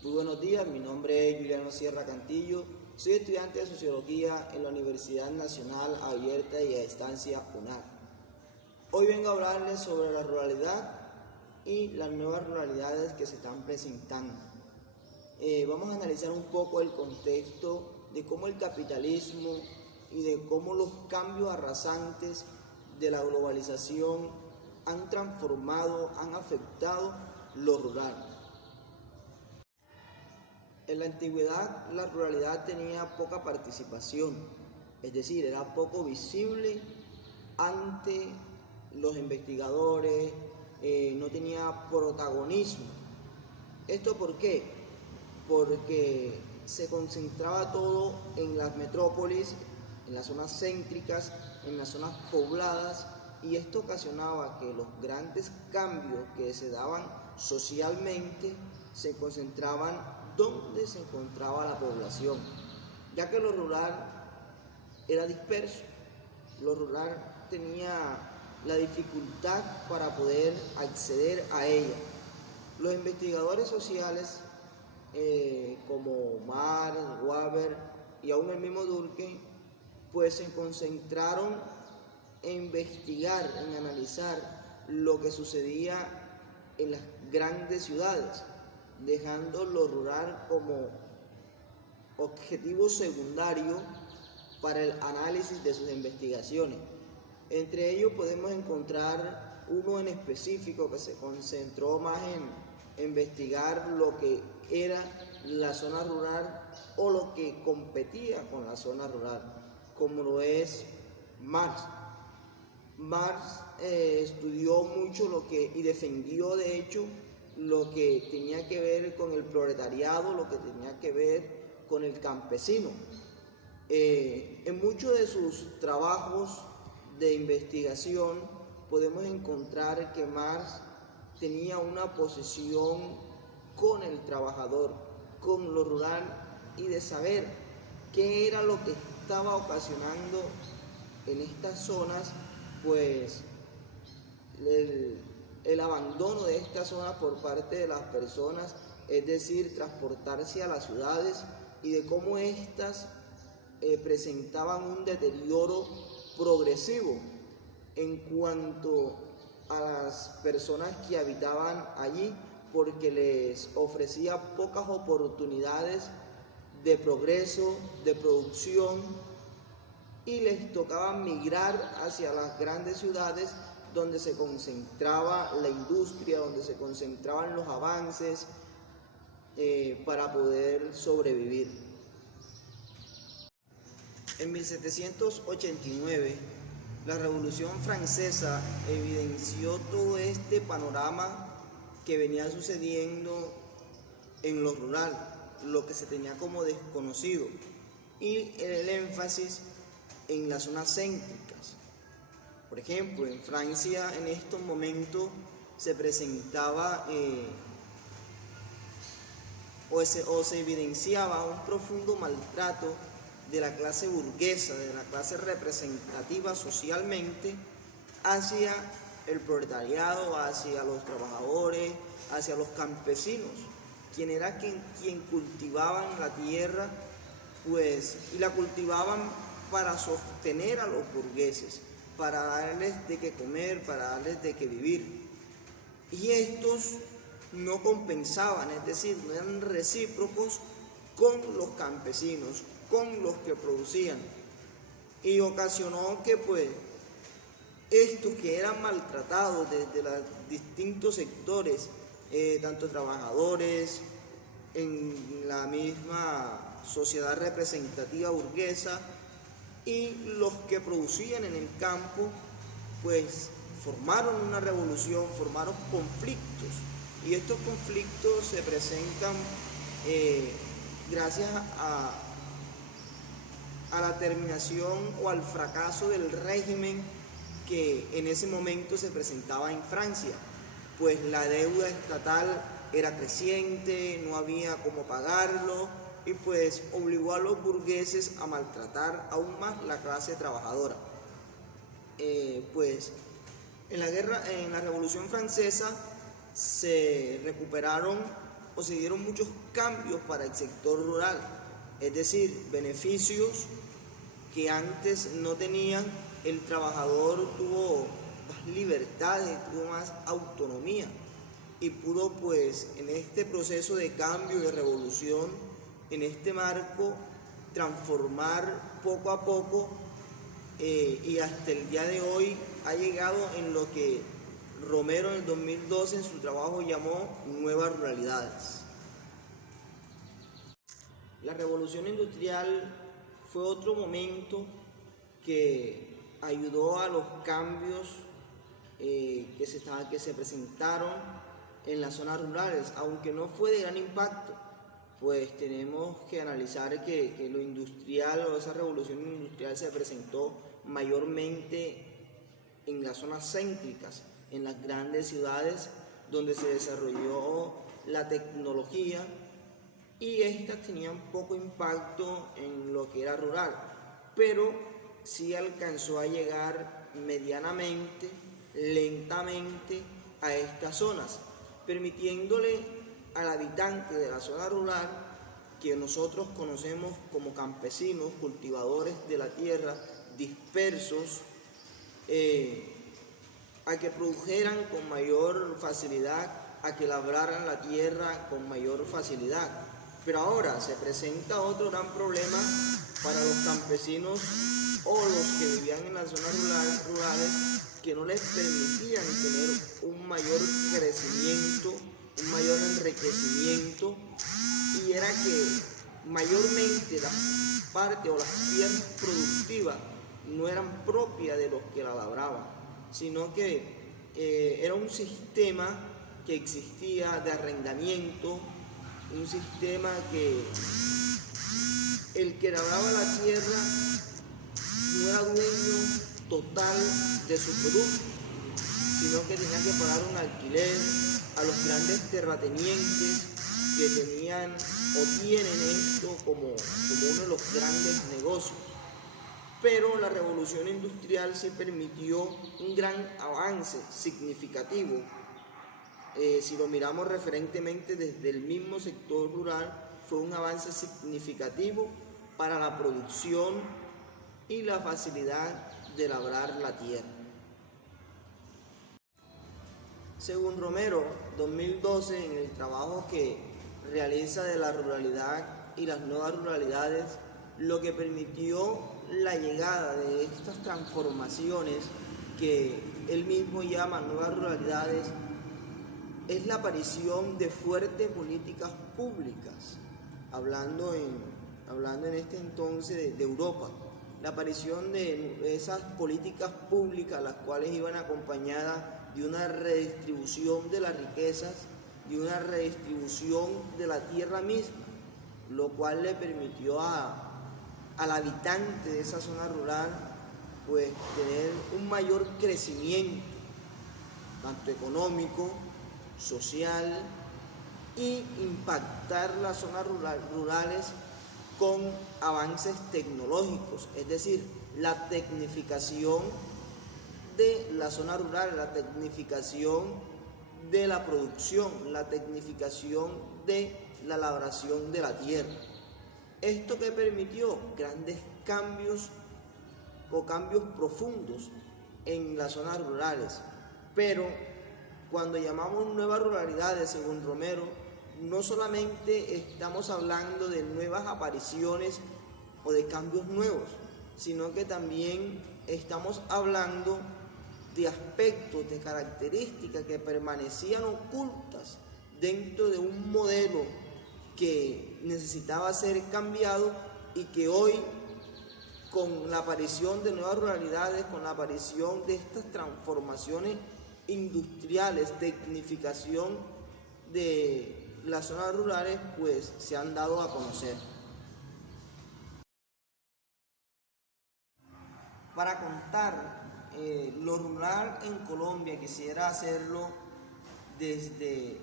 Muy buenos días, mi nombre es Juliano Sierra Cantillo, soy estudiante de Sociología en la Universidad Nacional Abierta y a Distancia UNAD. Hoy vengo a hablarles sobre la ruralidad y las nuevas ruralidades que se están presentando. Vamos a analizar un poco el contexto de cómo el capitalismo y de cómo los cambios arrasantes de la globalización han transformado, han afectado lo rural. En la antigüedad la ruralidad tenía poca participación, es decir, era poco visible ante los investigadores, no tenía protagonismo. ¿Esto por qué? Porque se concentraba todo en las metrópolis, en las zonas céntricas, en las zonas pobladas, y esto ocasionaba que los grandes cambios que se daban socialmente se concentraban donde se encontraba la población, ya que lo rural era disperso, lo rural tenía la dificultad para poder acceder a ella. Los investigadores sociales como Marx, Weber y aún el mismo Durkheim pues se concentraron en investigar, en analizar lo que sucedía en las grandes ciudades, dejando lo rural como objetivo secundario para el análisis de sus investigaciones. Entre ellos podemos encontrar uno en específico que se concentró más en investigar lo que era la zona rural o lo que competía con la zona rural, como lo es Marx. Marx estudió mucho y defendió de hecho lo que tenía que ver con el proletariado, lo que tenía que ver con el campesino. En muchos de sus trabajos de investigación podemos encontrar que Marx tenía una posición con el trabajador, con lo rural, y de saber qué era lo que estaba ocasionando en estas zonas pues el abandono de estas zonas por parte de las personas, es decir, transportarse a las ciudades, y de cómo éstas presentaban un deterioro progresivo en cuanto a las personas que habitaban allí, porque les ofrecía pocas oportunidades de progreso, de producción, y les tocaba migrar hacia las grandes ciudades donde se concentraba la industria, donde se concentraban los avances para poder sobrevivir. En 1789, la Revolución Francesa evidenció todo este panorama que venía sucediendo en lo rural, lo que se tenía como desconocido, y el énfasis en las zonas céntricas. Por ejemplo, en Francia en estos momentos se presentaba o se evidenciaba un profundo maltrato de la clase burguesa, de la clase representativa socialmente, hacia el proletariado, hacia los trabajadores, hacia los campesinos, quien era quien cultivaban la tierra, pues, y la cultivaban para sostener a los burgueses, para darles de qué comer, para darles de qué vivir. Y estos no compensaban, es decir, no eran recíprocos con los campesinos, con los que producían. Y ocasionó que pues estos que eran maltratados desde los distintos sectores, tanto trabajadores, en la misma sociedad representativa burguesa, y los que producían en el campo, pues formaron una revolución, formaron conflictos, y estos conflictos se presentan gracias a la terminación o al fracaso del régimen que en ese momento se presentaba en Francia, pues la deuda estatal era creciente, no había cómo pagarlo, y pues obligó a los burgueses a maltratar aún más la clase trabajadora. Pues en la Revolución Francesa se recuperaron o se dieron muchos cambios para el sector rural, es decir, beneficios que antes no tenían. El trabajador tuvo más libertades, tuvo más autonomía y pudo, pues, en este proceso de cambio y de revolución, en este marco, transformar poco a poco y hasta el día de hoy ha llegado en lo que Romero en el 2012 en su trabajo llamó nuevas ruralidades. La revolución industrial fue otro momento que ayudó a los cambios que se presentaron en las zonas rurales, aunque no fue de gran impacto, pues tenemos que analizar que lo industrial o esa revolución industrial se presentó mayormente en las zonas céntricas, en las grandes ciudades donde se desarrolló la tecnología, y estas tenían poco impacto en lo que era rural, pero sí alcanzó a llegar medianamente, lentamente a estas zonas, permitiéndole al habitante de la zona rural, que nosotros conocemos como campesinos, cultivadores de la tierra, dispersos, a que produjeran con mayor facilidad, a que labraran la tierra con mayor facilidad. Pero ahora se presenta otro gran problema para los campesinos o los que vivían en las zonas rurales, que no les permitían tener un mayor crecimiento, un mayor enriquecimiento, y era que mayormente las partes o las tierras productivas no eran propias de los que la labraban, sino que era un sistema que existía de arrendamiento, un sistema que el que labraba la tierra no era dueño total de su producto, sino que tenía que pagar un alquiler a los grandes terratenientes que tenían o tienen esto como uno de los grandes negocios. Pero la revolución industrial sí permitió un gran avance significativo. Si lo miramos referentemente desde el mismo sector rural, fue un avance significativo para la producción y la facilidad de labrar la tierra. Según Romero, 2012, en el trabajo que realiza de la ruralidad y las nuevas ruralidades, lo que permitió la llegada de estas transformaciones que él mismo llama nuevas ruralidades es la aparición de fuertes políticas públicas, hablando en este entonces de Europa, la aparición de esas políticas públicas, las cuales iban acompañadas de una redistribución de las riquezas, de una redistribución de la tierra misma, lo cual le permitió al habitante de esa zona rural, pues, tener un mayor crecimiento, tanto económico, social, y impactar las zonas rurales con avances tecnológicos, es decir, la tecnificación de la zona rural, la tecnificación de la producción, la tecnificación de la labración de la tierra. Esto que permitió grandes cambios o cambios profundos en las zonas rurales. Pero cuando llamamos nuevas ruralidades, según Romero, no solamente estamos hablando de nuevas apariciones o de cambios nuevos, sino que también estamos hablando de aspectos, de características que permanecían ocultas dentro de un modelo que necesitaba ser cambiado, y que hoy, con la aparición de nuevas ruralidades, con la aparición de estas transformaciones industriales, tecnificación de las zonas rurales, pues se han dado a conocer. Para contar lo rural en Colombia, quisiera hacerlo desde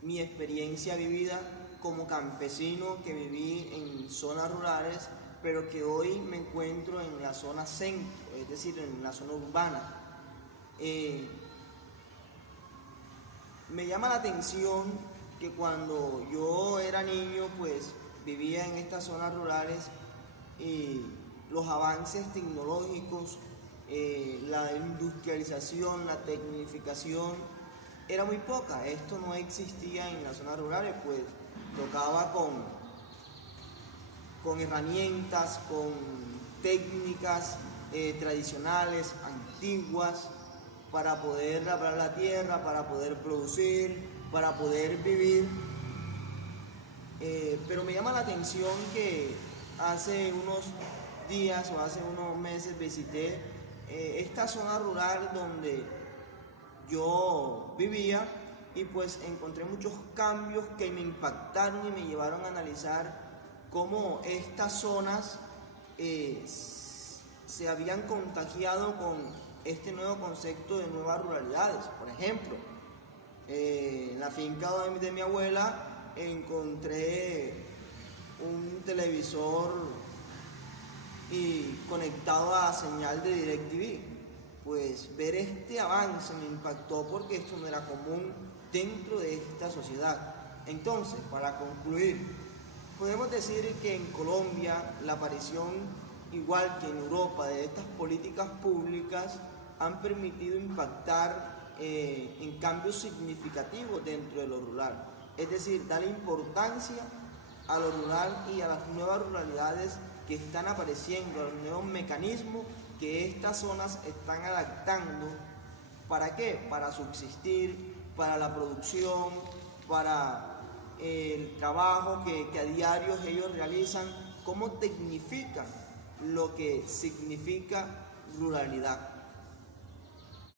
mi experiencia vivida como campesino que viví en zonas rurales, pero que hoy me encuentro en la zona centro, es decir, en la zona urbana. Me llama la atención que cuando yo era niño pues vivía en estas zonas rurales y los avances tecnológicos, la industrialización, la tecnificación era muy poca. Esto no existía en las zonas rurales, pues tocaba con herramientas, con técnicas tradicionales, antiguas, para poder labrar la tierra, para poder producir, para poder vivir. Pero me llama la atención que hace unos días o hace unos meses visité esta zona rural donde yo vivía y pues encontré muchos cambios que me impactaron y me llevaron a analizar cómo estas zonas se habían contagiado con este nuevo concepto de nuevas ruralidades. Por ejemplo, en la finca de mi abuela encontré un televisor y conectado a señal de DirecTV. Pues ver este avance me impactó porque esto no era común dentro de esta sociedad. Entonces, para concluir, podemos decir que en Colombia la aparición, igual que en Europa, de estas políticas públicas han permitido impactar en cambios significativos dentro de lo rural. Es decir, darle importancia a lo rural y a las nuevas ruralidades que están apareciendo, a los nuevos mecanismos que estas zonas están adaptando. ¿Para qué? Para subsistir, para la producción, para el trabajo que a diario ellos realizan, cómo tecnifican lo que significa ruralidad.